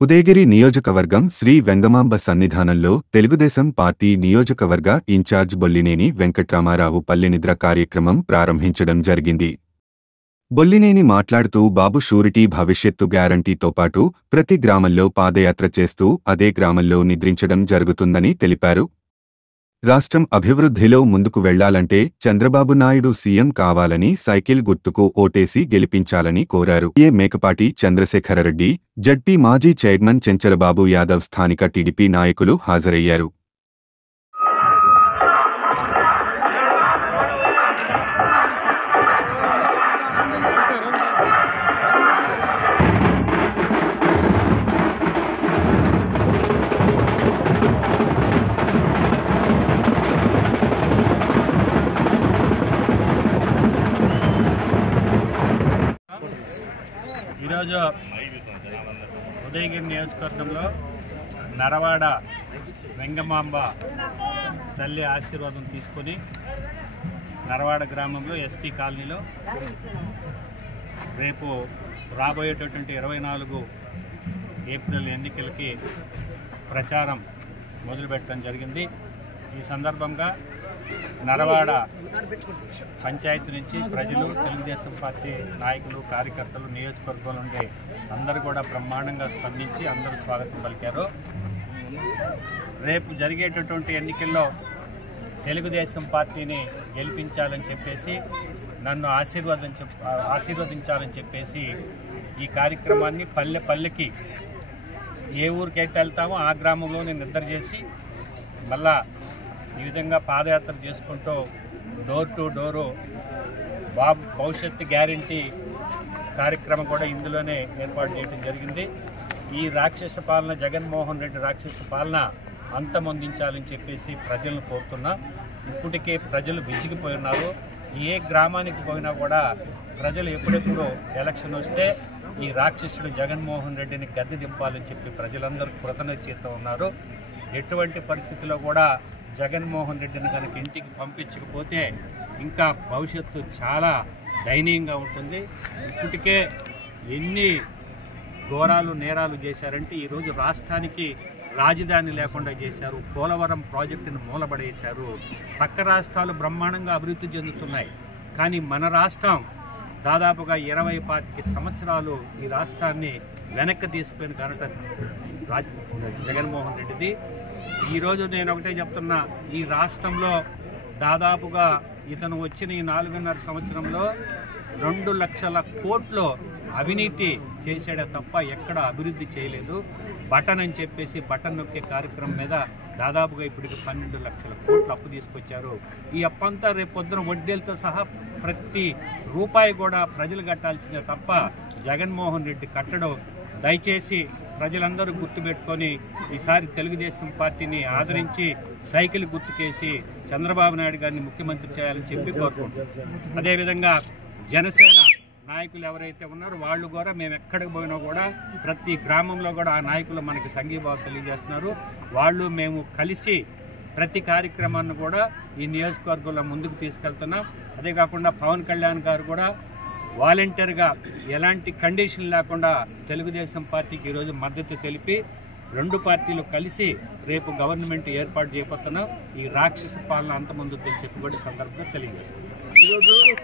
ఉదయగిరి నియోజకవర్గం శ్రీ వెంగమాంబ సన్నిధానంలో తెలుగుదేశం పార్టీ నియోజకవర్గ ఇన్ఛార్జ్ బొల్లినేని వెంకట్రామారావు పల్లెనిద్ర కార్యక్రమం ప్రారంభించడం జరిగింది. బొల్లినేని మాట్లాడుతూ బాబు షూరిటీ భవిష్యత్తు గ్యారంటీతో పాటు ప్రతి గ్రామంలో పాదయాత్ర చేస్తూ అదే గ్రామంలో నిద్రించడం జరుగుతుందని తెలిపారు. రాష్ట్రం అభివృద్ధిలో ముందుకు వెళ్లాలంటే చంద్రబాబు నాయుడు సీఎం కావాలని సైకిల్ గుర్తుకు ఓటేసి గెలిపించాలని కోరారు. మేకపాటి చంద్రశేఖరరెడ్డి, జడ్పీ మాజీ చైర్మన్ చెంచలబాబు యాదవ్, స్థానిక టీడీపీ నాయకులు హాజరయ్యారు. ఈరోజు ఉదయగిరి నియోజకవర్గంలో నరవాడ వెంగమాంబ తల్లి ఆశీర్వాదం తీసుకొని నరవాడ గ్రామంలో ఎస్టీ కాలనీలో రేపు రాబోయేటటువంటి 24 ఏప్రిల్ ఎన్నికలకి ప్రచారం మొదలుపెట్టడం జరిగింది. ఈ సందర్భంగా నరవాడ పంచాయతీ నుంచి ప్రజలు, తెలుగుదేశం పార్టీ నాయకులు, కార్యకర్తలు, నియోజకవర్గంలో ఉండే అందరూ కూడా బ్రహ్మాండంగా స్పందించి అందరూ స్వాగతం పలికారు. రేపు జరిగేటటువంటి ఎన్నికల్లో తెలుగుదేశం పార్టీని గెలిపించాలని చెప్పేసి, నన్ను ఆశీర్వదించాలని చెప్పేసి ఈ కార్యక్రమాన్ని పల్లె పల్లెకి ఏ ఊరికైతే వెళ్తామో ఆ గ్రామంలోనే నిద్ర చేసి మళ్ళా ఈ విధంగా పాదయాత్ర చేసుకుంటూ డోర్ టు డోరు బాబు భవిష్యత్తు గ్యారంటీ కార్యక్రమం కూడా ఇందులోనే ఏర్పాటు చేయడం జరిగింది. ఈ రాక్షస పాలన, జగన్మోహన్ రెడ్డి రాక్షస పాలన అంతమొందించాలని చెప్పేసి ప్రజలను కోరుతున్నా. ఇప్పటికే ప్రజలు విసిగిపోయి ఉన్నారు. ఏ గ్రామానికి పోయినా కూడా ప్రజలు ఎప్పుడెప్పుడు ఎలక్షన్ వస్తే ఈ రాక్షసుడు జగన్మోహన్ రెడ్డిని గద్దె దింపాలని చెప్పి ప్రజలందరూ కృతనిశ్చయితో ఉన్నారు. ఎటువంటి పరిస్థితుల్లో కూడా జగన్మోహన్ రెడ్డిని కనుక ఇంటికి పంపించకపోతే ఇంకా భవిష్యత్తు చాలా దయనీయంగా ఉంటుంది. ఇప్పటికే ఎన్ని ఘోరాలు, నేరాలు చేశారంటే ఈరోజు రాష్ట్రానికి రాజధాని లేకుండా చేశారు. పోలవరం ప్రాజెక్టును మూలబడేశారు. పక్క రాష్ట్రాలు బ్రహ్మాండంగా అభివృద్ధి చెందుతున్నాయి. కానీ మన రాష్ట్రం దాదాపుగా 20-25 సంవత్సరాలు ఈ రాష్ట్రాన్ని వెనక్కి తీసుకుని ఘనత జగన్మోహన్ రెడ్డిది. ఈరోజు నేను ఒకటే చెప్తున్నా, ఈ రాష్ట్రంలో దాదాపుగా ఇతను వచ్చిన ఈ 4.5 సంవత్సరంలో 2 లక్షల కోట్లు అవినీతి చేసాడే తప్ప ఎక్కడ అభివృద్ధి చేయలేదు. బటన్ అని చెప్పేసి బటన్ నొక్కే కార్యక్రమం మీద దాదాపుగా ఇప్పటికి 12 లక్షల కోట్లు అప్పు తీసుకొచ్చారు. ఈ అప్పంతా రేపు పొద్దున వడ్డీలతో సహా ప్రతి రూపాయి కూడా ప్రజలు కట్టాల్సిందే తప్ప జగన్మోహన్ రెడ్డి కట్టడం. దయచేసి ప్రజలందరూ గుర్తుపెట్టుకొని ఈసారి తెలుగుదేశం పార్టీని ఆదరించి సైకిల్ గుర్తుకేసి చంద్రబాబు నాయుడు గారిని ముఖ్యమంత్రి చేయాలని చెప్పి కోరుకుంటున్నాం. అదేవిధంగా జనసేన నాయకులు ఎవరైతే ఉన్నారో వాళ్ళు కూడా మేము ఎక్కడికి పోయినా కూడా ప్రతి గ్రామంలో కూడా ఆ నాయకులు మనకి సంఘీభావం తెలియజేస్తున్నారు. వాళ్ళు మేము కలిసి ప్రతి కార్యక్రమాన్ని కూడా ఈ నియోజకవర్గంలో ముందుకు తీసుకెళ్తున్నాం. అదే కాకుండా పవన్ కళ్యాణ్ గారు కూడా వాలంటీర్గా ఎలాంటి కండిషన్ లేకుండా తెలుగుదేశం పార్టీకి ఈరోజు మద్దతు తెలిపి 2 పార్టీలు కలిసి రేపు గవర్నమెంట్ ఏర్పాటు చేయబోతున్నాం. ఈ రాక్షస పాలన అంతమందుతో చెప్పబడి సందర్భంగా తెలియజేస్తున్నాం.